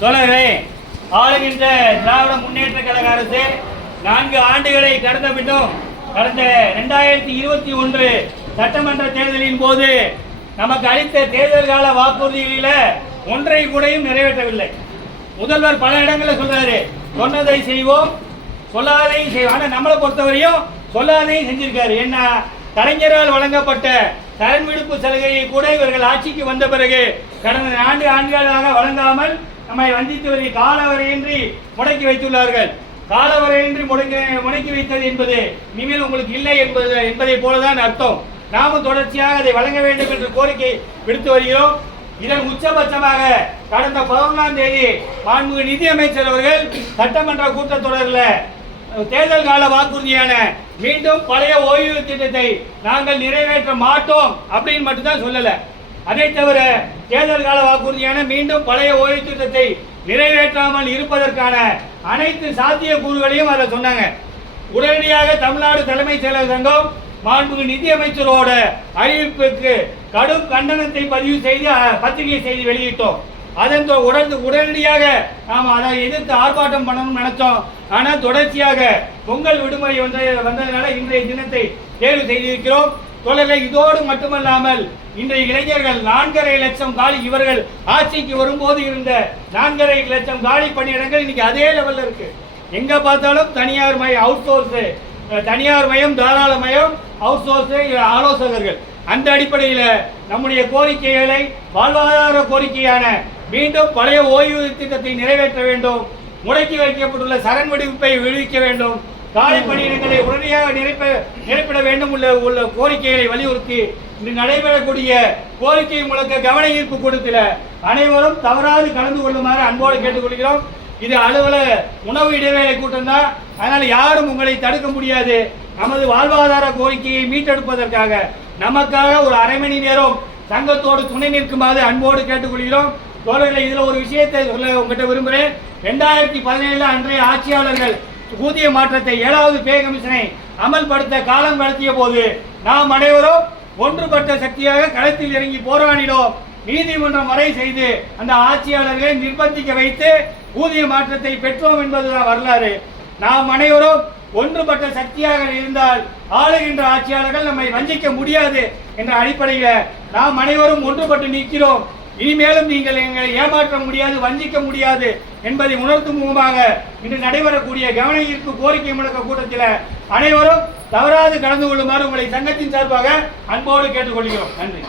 தோழர்களே, ஆளுகின்ற திராவிட முன்னேற்ற கழக அரசு 4 ஆண்டுகளை கடந்த பின்னும் கடந்த 2021 சட்டமன்ற தேர்தலின் போது நமக்கு அளித்த தேர்தல் கால வாக்குறுதிகளில் ஒன்றை கூடயும் நிறைவேற்றவில்லை. முதல்வர் பல இடங்களில் சொல்றாரு, சொன்னதை செய்வோம் சொல்லாதையும் செய்வோம். ஆனால் நம்மளை பொறுத்தவரையும் சொல்லாதையும் செஞ்சிருக்காரு. என்ன, கலைஞரால் வழங்கப்பட்ட கடன் விடுப்பு சலுகையை கூட இவர்கள் ஆட்சிக்கு வந்த பிறகு கடந்த 4 ஆண்டுகளாக வழங்காமல் நம்மை வஞ்சித்து காலவரையின்றி முடக்கி வைத்துள்ளார்கள். காலவரையின்றி முடக்கி வைத்தது என்பது இனிமேல் உங்களுக்கு இல்லை என்பதை போலதான் அர்த்தம். நாமும் தொடர்ச்சியாக அதை வழங்க வேண்டும் என்று கோரிக்கை விடுத்து வருகிறோம். இதன் உச்சபட்சமாக கடந்த 11ஆம் தேதி மாண்புமிகு நிதியமைச்சர் அவர்கள் சட்டமன்ற கூட்டத்தொடரில் தேர்தல் கால வாக்குறுதியான மீண்டும் பழைய ஓய்வு திட்டத்தை நாங்கள் நிறைவேற்ற மாட்டோம் அப்படின்னு மட்டும்தான் சொல்லல. அதை தவிர தேர்தல் கால வாக்குறுதியான மீண்டும் பழைய ஓய்வு திட்டத்தை நிறைவேற்றாமல் இருப்பதற்கான அனைத்து சாத்திய கூறுகளையும் அதை சொன்னாங்க. உடனடியாக தமிழ்நாடு தலைமைச் செயலர் சங்கம் மாண்புமிகு நிதியமைச்சரோட அறிவிப்புக்கு கடும் கண்டனத்தை பதிவு செய்து பத்திரிகை செய்தி வெளியிட்டோம். அதன் உடனடியாக நாம் அதை எதிர்த்து ஆர்ப்பாட்டம் பண்ணணும்னு நினைச்சோம். ஆனால் தொடர்ச்சியாக பொங்கல் விடுமுறை வந்ததுனால இன்றைய தினத்தை தேர்வு செய்திருக்கிறோம். தோழர்கள், இதோடு மட்டுமல்லாமல் இன்றைய இளைஞர்கள் 4.5 லட்சம் காலி, இவர்கள் ஆட்சிக்கு வரும்போது இருந்த 4.5 லட்சம் காலி பணியிடங்கள் இன்னைக்கு அதே லெவலில் இருக்கு. எங்க பார்த்தாலும் தனியார் மயம், அவுட் சோர்ஸ், தனியார் மயம், தாராள மயம், அவுட் சோர்ஸ், ஆலோசகர்கள். அந்த அடிப்படையில் நம்முடைய கோரிக்கைகளை வாழ்வாதார கோரிக்கையான மீண்டும் பழைய ஓய்வு திட்டத்தை நிறைவேற்ற வேண்டும், முடக்கி வைக்கப்பட்டுள்ள சரண் விடுவிப்பை விடுவிக்க வேண்டும், காலி பணியிடங்களை உடனடியாக நிரப்பிட வேண்டும் உள்ள கோரிக்கைகளை வலியுறுத்தி இன்று நடைபெறக்கூடிய கோரிக்கை முழக்க கவன ஈர்ப்பு கூட்டத்தில் அனைவரும் தவறாது கலந்து கொள்ளுமாறு அன்போடு கேட்டுக்கொள்கிறோம். இது அலுவலக உணவு இடைவேளை கூட்டம் தான், அதனால் யாரும் உங்களை தடுக்க முடியாது. நமது வாழ்வாதார கோரிக்கையை மீட்டெடுப்பதற்காக நமக்காக ஒரு அரை மணி நேரம் சங்கத்தோடு துணை நிற்குமாறு அன்போடு கேட்டுக்கொள்கிறோம். தோழர்களை, இதில் ஒரு விஷயத்தை சொல்ல உங்ககிட்ட விரும்புகிறேன். 2017 அன்றைய ஆட்சியாளர்கள் ஊதிய மாற்றத்தை 7வது பே கமிஷனை அமல்படுத்த காலம் கடத்திய போது நாம் அனைவரும் ஒன்றுபட்ட சக்தியாக களத்தில் இறங்கி போராடினோம். நீதிமன்றம் வரை செய்து அந்த ஆட்சியாளர்களை நிர்பந்திக்க வைத்து ஊதிய மாற்றத்தை பெற்றோம் என்பதுதான் வரலாறு. நாம் அனைவரும் ஒன்றுபட்ட சக்தியாக இருந்தால் ஆளுகின்ற ஆட்சியாளர்கள் நம்மை வஞ்சிக்க முடியாது என்ற அடிப்படையில் நாம் அனைவரும் ஒன்றுபட்டு நிற்கிறோம். இனிமேலும் நீங்கள் எங்களை ஏமாற்ற முடியாது, வஞ்சிக்க முடியாது என்பதை உணர்த்தும் முகமாக இன்று நடைபெறக்கூடிய கவன ஈர்ப்பு கோரிக்கை முழக்க கூட்டத்தில் அனைவரும் தவறாது கலந்து கொள்ளுமாறு உங்களை சங்கத்தின் சார்பாக அன்போடு கேட்டுக்கொள்கிறோம். நன்றி.